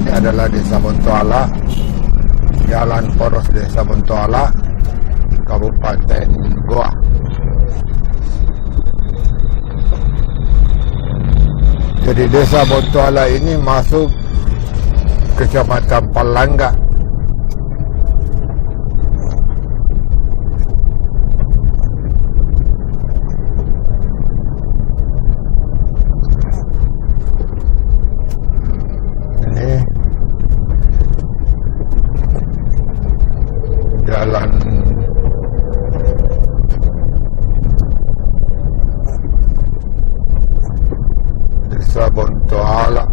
ini adalah Desa Bontoala, Jalan Poros Desa Bontoala, Kabupaten Goa. Jadi Desa Bontoala ini masuk Kecamatan Palangga. Ini jalan Desa Bontoala.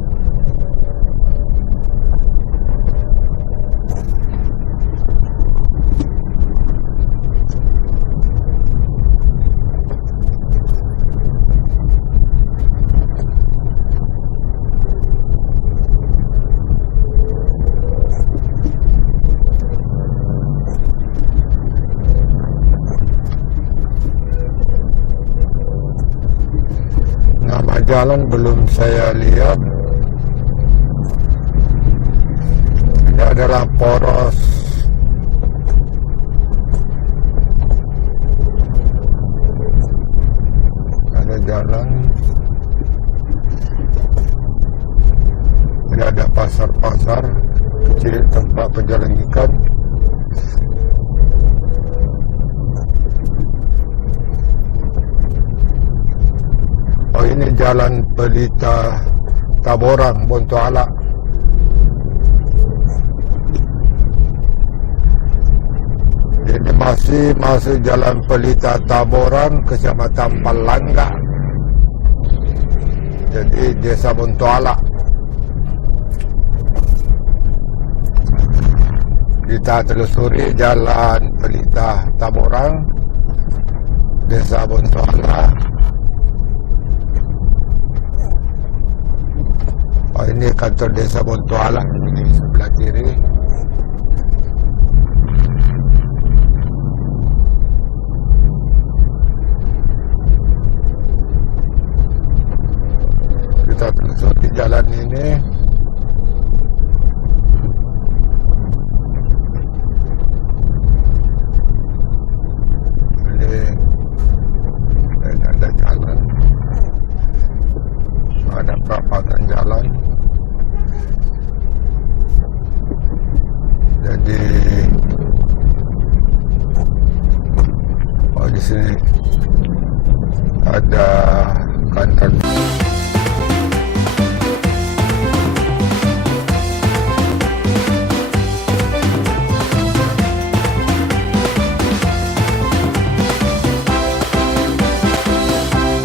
Nama jalan belum saya lihat. Ini adalah poros ada jalan. Ini ada pasar-pasar kecil, tempat penjualan ikan. Oh, ini Jalan Pelita Taborang, Bontoala. Ini masih masuk Jalan Pelita Taborang, Kecamatan Palangga. Jadi Desa Bontoala. Kita telusuri Jalan Pelita Taborang, Desa Bontoala. Oh, ini kantor Desa Bontoala, ini sebelah kiri. Kita telusuri jalan ini. Ini ada jalan, ada perapatan jalan. Jadi, oh di sini ada kantor.